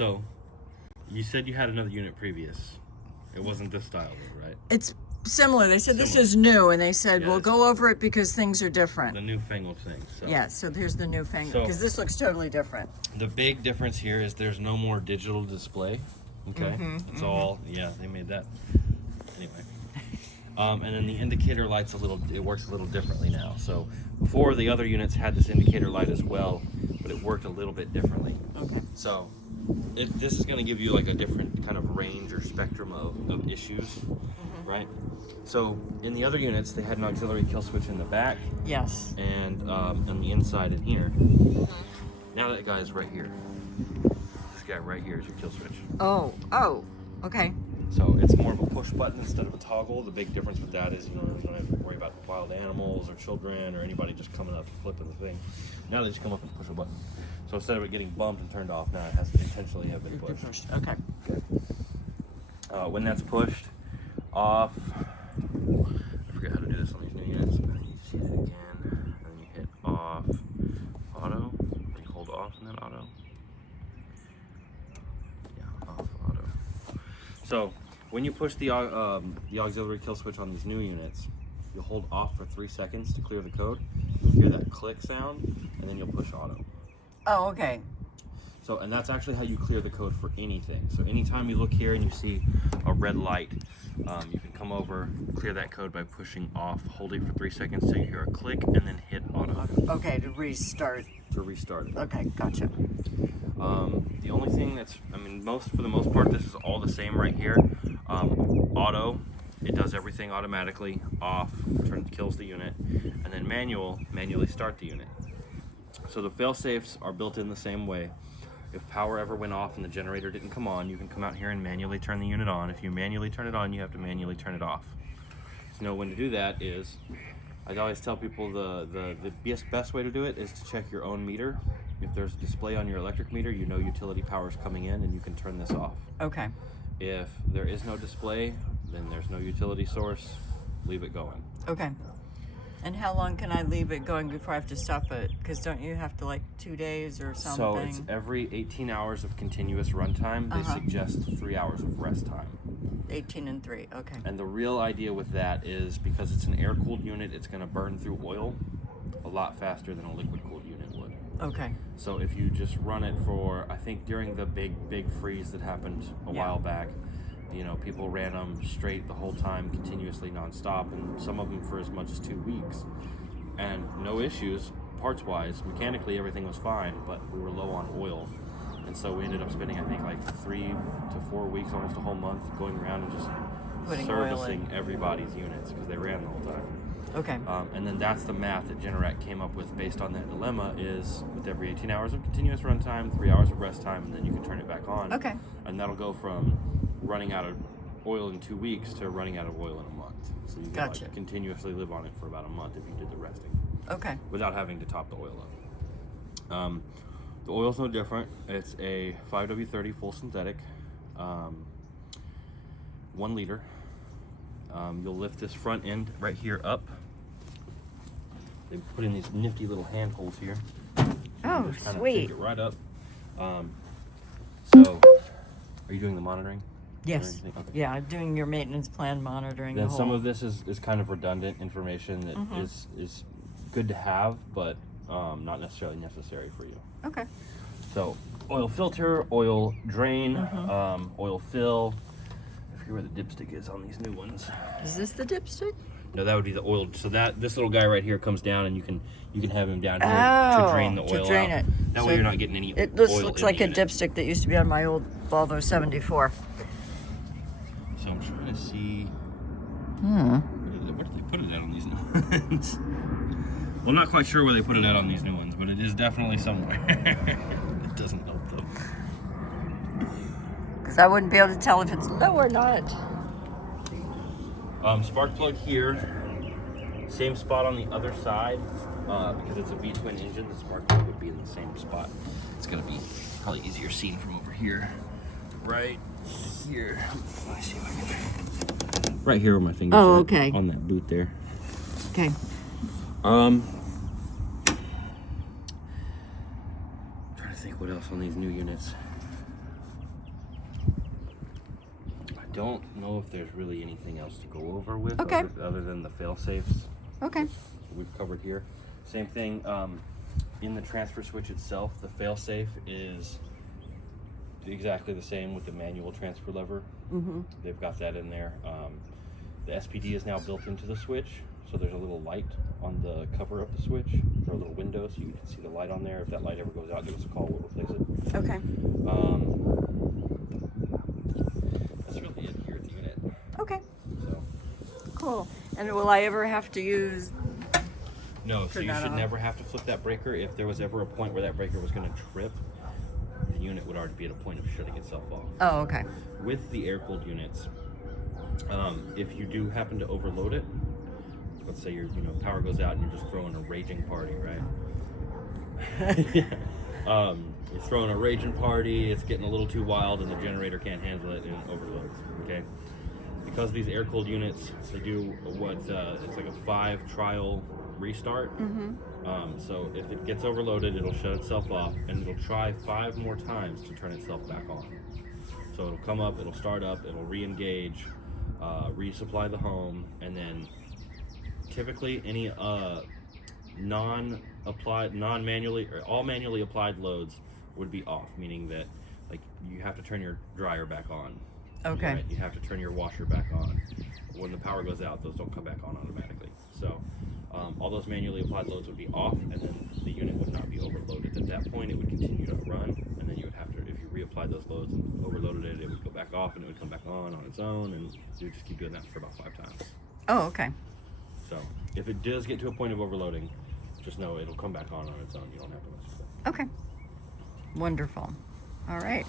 So, you said you had another unit previous. It wasn't this style, though, right? It's similar. They said this Similar. is new, and they said, Yeah, we'll this go over it because things are The different. newfangled thing. So. Yeah, so here's the new thing, So- because this looks totally different. The big difference here is there's no more digital display. Okay, it's all they made that anyway. And then the indicator light's it works a little differently now. So before the other units had this indicator light as well, but it worked a little bit differently. Okay. So this is going to give you like a different kind of range or spectrum of issues, right? So in the other units, they had an auxiliary kill switch in the back Yes. and on the inside in here. Now that guy's right here. This guy right here is your kill switch. Oh, okay. So it's more of a push button instead of a toggle. The big difference with that is you don't have to worry about wild animals or children or anybody just coming up and flipping the thing. Now they just come up and push a button. So instead of it getting bumped and turned off, now it has to intentionally have been pushed. Okay. When that's pushed off, I forget how to do this on these new units. You hit it again, and then you hit off, auto, and you hold off and then auto. Yeah, off, auto. So when you push the auxiliary kill switch on these new units, you'll hold off for 3 seconds to clear the code. You'll hear that click sound, and then you'll push auto. Oh, okay. So, and that's actually how you clear the code for anything. So anytime you look here and you see a red light, you can come over, clear that code by pushing off, holding for 3 seconds till you hear a click, and then hit auto Okay, to restart. to restart it. Okay, gotcha. The only thing for the most part, this is all the same right here. Auto, it does everything automatically. Off, kills the unit, and then manually start the unit. So the fail safes are built in the same way. If power ever went off and the generator didn't come on, you can come out here and manually turn the unit on. If you manually turn it on, you have to manually turn it off. To know when to do that is, I always tell people the best way to do it is to check your own meter. If there's a display on your electric meter, you know utility power is coming in and you can turn this off. Okay. If there is no display, then there's no utility source, leave it going. Okay. And how long can I leave it going before I have to stop it? Because don't you have to, like, 2 days or something? So it's every 18 hours of continuous runtime. They suggest 3 hours of rest time. 18 and 3, okay. And the real idea with that is because it's an air-cooled unit, it's going to burn through oil a lot faster than a liquid-cooled unit would. Okay. So if you just run it for, I think during the big freeze that happened a while back, people ran them straight the whole time, continuously, nonstop, and some of them for as much as 2 weeks. And no issues, parts-wise. Mechanically, everything was fine, but we were low on oil. And so we ended up spending, I think, like 3 to 4 weeks, almost a whole month, going around and just Putting oil in. servicing everybody's units because they ran the whole time. Okay. And then that's the math that Generac came up with based on that dilemma is with every 18 hours of continuous runtime, 3 hours of rest time, and then you can turn it back on. Okay. And that'll go from running out of oil in 2 weeks to running out of oil in a month. So you can Gotcha. continuously live on it for about a month if you did the resting Okay. without having to top the oil up. The oil's no different. It's a 5W30 full synthetic, 1 liter. You'll lift this front end right here up. They put in these nifty little handholds here. Oh, Just kinda sweet. Take it right up. So, are you doing the monitoring? Yes. Or anything? Okay. Yeah, I'm doing your maintenance plan monitoring. Then the some whole- of this is kind of redundant information that is good to have, but not necessarily necessary for you. Okay. So, oil filter, oil drain, oil fill. I forget where the dipstick is on these new ones. Is this the dipstick? No, that would be the oil. So this little guy right here comes down, and you can have him down here to drain the oil to drain out. it. That So way you're not getting any It this oil looks in like the a unit. dipstick that used to be on my old Volvo 74. So I'm trying to see. Where did they put it at on these new ones? Well, I'm not quite sure where they put it at on these new ones, but it is definitely somewhere. It doesn't help though. Because I wouldn't be able to tell if it's low or not. Spark plug here. Same spot on the other side. Because it's a V-twin engine, the spark plug would be in the same spot. It's gonna be probably easier seen from over here. Right here. Let me see if I can. Right here where my finger's Oh, at, okay. on that boot there. Okay. Trying to think what else on these new units. don't know if there's really anything else to go over with Okay. other than the fail safes Okay. we've covered here. Same thing in the transfer switch itself. The fail safe is exactly the same with the manual transfer lever. Mm-hmm. They've got that in there. The SPD is now built into the switch, so there's a little light on the cover of the switch, or a little window, so you can see the light on there. If that light ever goes out, give us a call. We'll replace it. Okay. That's really it here at the unit. Okay. So Cool. And will I ever have to use? no, so Turn you that should off. never have to flip that breaker. If there was ever a point where that breaker was going to trip, the unit would already be at a point of shutting itself off. Oh, okay. With the air-cooled units, if you do happen to overload it, let's say power goes out and you're just throwing a raging party, right? You're throwing a raging party, it's getting a little too wild and the generator can't handle it and it overloads, okay? Because these air-cooled units, they do it's like a 5 trial restart. So if it gets overloaded, it'll shut itself off and it'll try 5 more times to turn itself back on. So it'll come up, it'll start up, it'll re-engage, resupply the home, and then typically any non-manually or all manually applied loads would be off, meaning that like you have to turn your dryer back on. Okay. Right? You have to turn your washer back on. When the power goes out, those don't come back on automatically. So all those manually applied loads would be off, and then the unit would not be overloaded. At that point, it would continue to run, and then you would have to, if you reapplied those loads and overloaded it, it would go back off, and it would come back on its own, and you would just keep doing that for about 5 times. Oh, okay. So if it does get to a point of overloading, just know it'll come back on its own. You don't have to mess with it. Okay. Wonderful. All right.